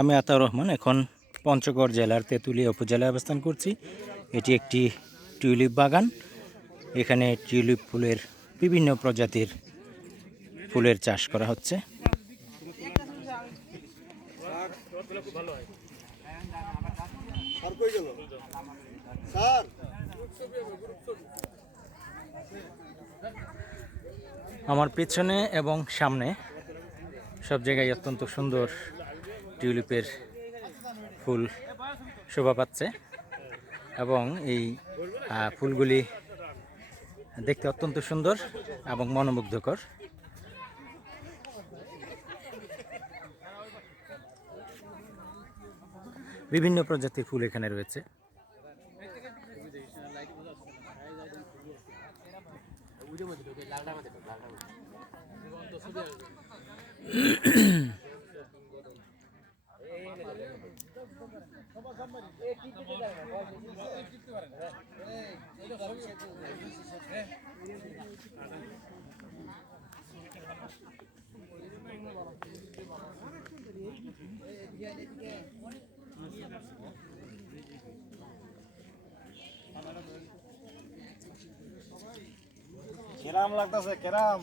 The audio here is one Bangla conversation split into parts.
আমি আতাউর রহমান এখন পঞ্চগড় জেলার তেঁতুলিয়া উপজেলায় অবস্থান করছি। এটি একটি টিউলিপ বাগান। এখানে টিউলিপ ফুলের বিভিন্ন প্রজাতির ফুলের চাষ করা হচ্ছে। আমার পেছনে এবং সামনে সব জায়গায় অত্যন্ত সুন্দর টিউলিপের ফুল শোভা পাচ্ছে এবং এই ফুলগুলি দেখতে অত্যন্ত সুন্দর এবং মনোমুগ্ধকর। বিভিন্ন প্রজাতির ফুল এখানে রয়েছে। কেরাম লাগতেছে কেরাম।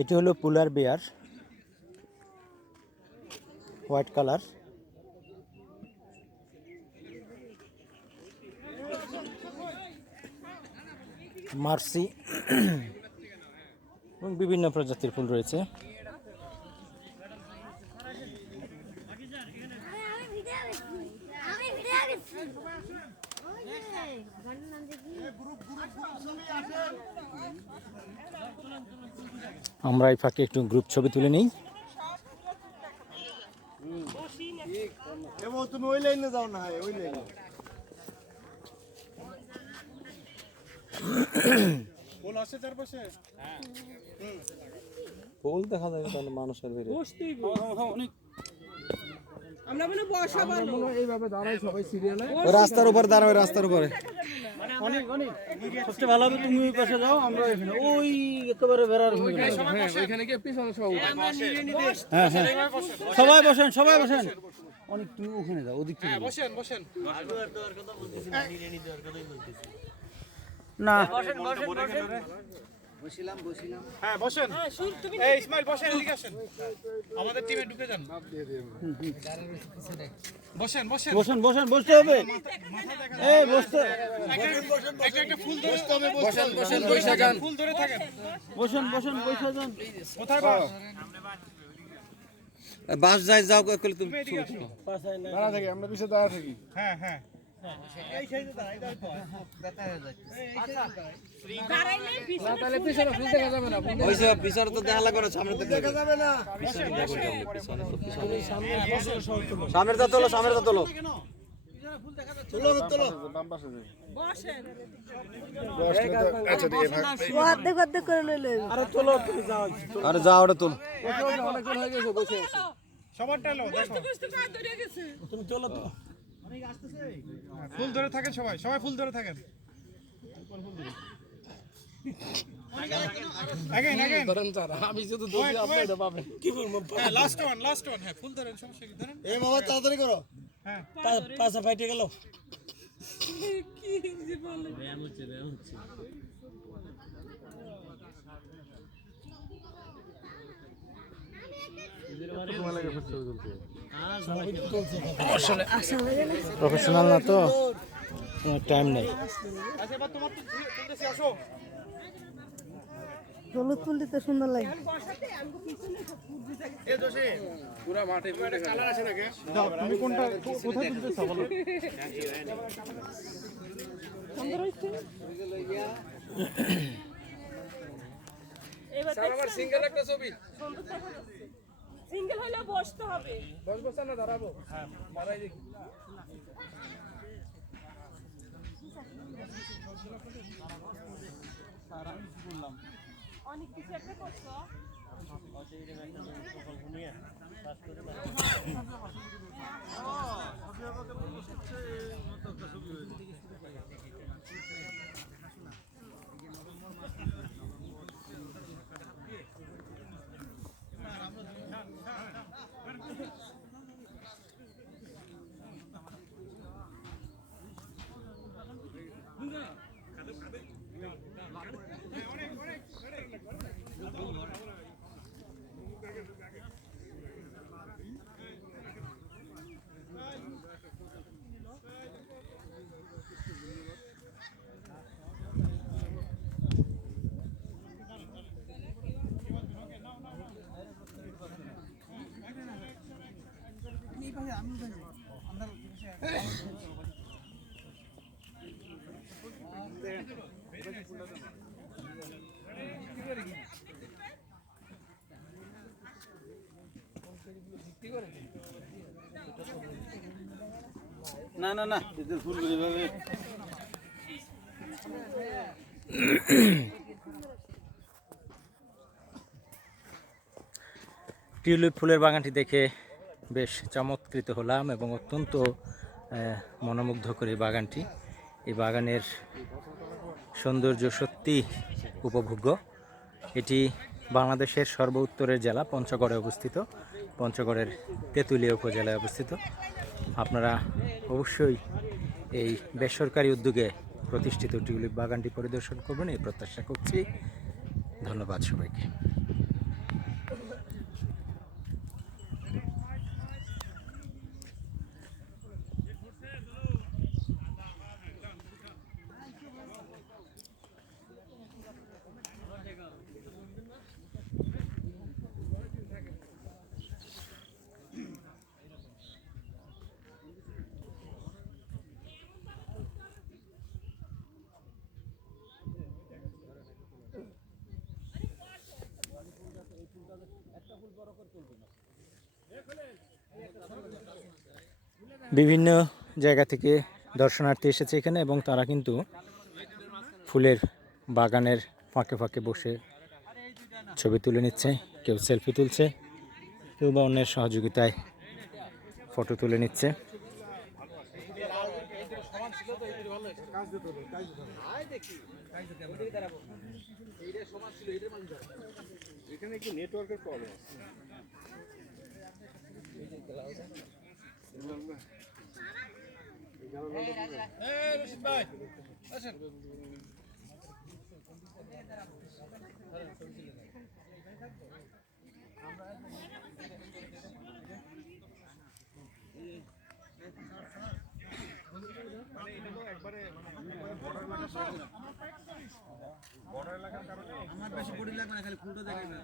এটি হলো পোলার বেয়ার, হোয়াইট কালার। মার্সি এবং বিভিন্ন প্রজাতির ফুল রয়েছে। আমরা এই ফাঁকে একটু গ্রুপ ছবি তুলে নিই। তুমি ওই লাইনে যাও না, ওই লাইনে ফুল আছে চারপাশে। ফুল দেখা যায় তাহলে মানুষের ভিড়ে অনেক আমরা মানে বসাবো এইভাবে দাঁড়াই সবাই সিরিয়ালে রাস্তার উপর দাঁড়াবে, রাস্তার উপরে। অনেক অনেক সবচেয়ে ভালো হবে তুমি ওই পাশে যাও, আমরা এখানে ওই একেবারে বেড়ার এখানে গিয়ে পিছনে সব হ্যাঁ হ্যাঁ সবাই বসেন, সবাই বসেন। অনেক তুমি ওখানে যাও, ওদিক থেকে বসেন বসেন না বসেন বসেন বসিলাম বসিলাম। হ্যাঁ বসেন, এই ইসমাইল বসেন, এদিকে আসেন, আমাদের টিমে ঢুকে যান। বসেন বসেন বসেন বসেন, বসতে হবে, এই বসতে একটা একটা ফুল ধরে বসতে হবে। বসেন বসেন বসে যান, ফুল ধরে থাকেন, বসেন বসেন বসে যান। কোথায় বাস? বাস যাই যাও কইলে তুমি দাঁড়া থাকি, আমরা পিছে দাঁড়া থাকি। হ্যাঁ হ্যাঁ এই সাইডে দাঁড়া, এই দাঁড়া ব্যথা হয়ে যায়। আচ্ছা দাঁড়াইলে না তাহলে পিছনে ফুল দেখা যাবে না। ওইসব পিছনে তো দেখা লাগবে না, সামনে তো দেখা যাবে না। পিছনে দেখা যাবে, পিছনে তো পিছনে সামনের দা তোলো, সামনের দা তোলো, তোলো তোলো বাম পাশে যাই। বসেন আচ্ছা ঠিক আছে, অর্ধেক অর্ধেক করে লইলে আরে তোলো তুমি যাও, আরে যাও ওটা তোলো। অনেকক্ষণ হয়ে গেছে বসে আছি। সবারটা লো, দেখো বুঝতে পা ধরে গেছে তুমি তোলো তো। ফুল ধরে থাকেন, সবাই সবাই ফুল ধরে থাকেন। अगेन अगेन ধরেন স্যার, আমি শুধু দোষী, আপনি এটা পাবেন। কি বলবো, লাস্ট ওয়ান হ্যাঁ, ফুল ধরেন, সমস্যা কি ধরেন। এই বাবা তাড়াতাড়ি করো। হ্যাঁ পাশা ফাইটে গেল। কি যে বলে ব্যায়াম হচ্ছে। প্রফেশনাল না তো। টাইম নেই। হলুদ ফুল দিতে সুন্দর লাগে। সিঙ্গেল একটা ছবি সিঙ্গেল হলে বসতে হবে। বসবো না দাঁড়াবো মারাই দেখি অনেক কিছু একটা করছো। না না না, এদের ফুলগুলো এভাবে টিউলিপ ফুলের বাগানটি দেখে বেশ চমৎকৃত হলাম এবং অত্যন্ত মনোমুগ্ধকর এই বাগানটি। এই বাগানের সৌন্দর্য সত্যি উপভোগ্য। এটি বাংলাদেশের সর্ব উত্তরের জেলা পঞ্চগড়ে অবস্থিত, পঞ্চগড়ের তেঁতুলিয়া উপজেলায় অবস্থিত। আপনারা অবশ্যই এই বেসরকারি উদ্যোগে প্রতিষ্ঠিত টিউলিপ বাগানটি পরিদর্শন করবেন এই প্রত্যাশা করছি। ধন্যবাদ সবাইকে। বিভিন্ন জায়গা থেকে দর্শনার্থী এসেছে এখানে এবং তারা কিন্তু ফুলের বাগানের ফাঁকে ফাঁকে বসে ছবি তুলে নিচ্ছে, কেউ সেলফি তুলছে, কেউ বা অন্যের সহযোগিতায় ফটো তুলে নিচ্ছে। এখানে একটু নেটওয়ার্কের প্রবলেম আছে। আমার বেশি বডি লাগবে না, খালি ফুলটা দেখাই না।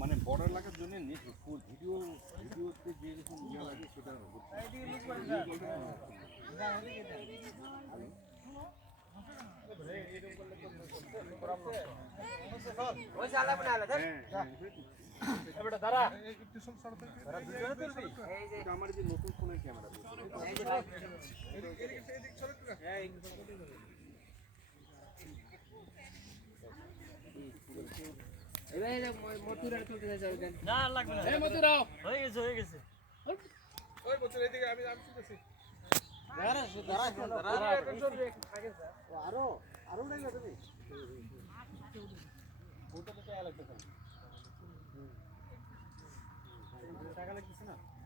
মানে বড় এলাকার জন্য ভিডিওতে যে রকম ইয়ে লাগে সেটা আমার যে নতুন ফোনের ক্যামেরা আরো